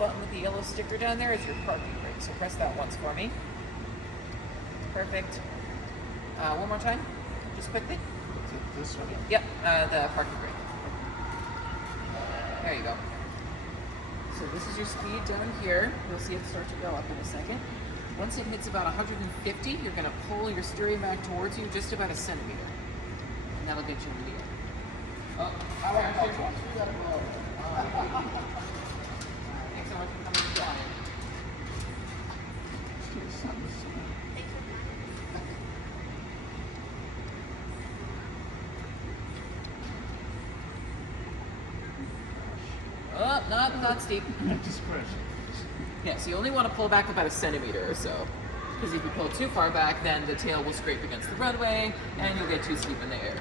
button with the yellow sticker down there is your parking brake. So press that once for me. Perfect. One more time, just quickly. This one? Yep, the parking brake. There you go. So this is your speed down here. You'll see it start to go up in a second. Once it hits about 150, you're going to pull your steering back towards you just about a centimeter. And that'll get you in the air. Oh, all right. Thanks so much for coming to flying. Oh, not steep. Just crash. Yeah, so you only want to pull back about a centimeter or so. Because if you pull too far back, then the tail will scrape against the runway and you'll get too steep in the air.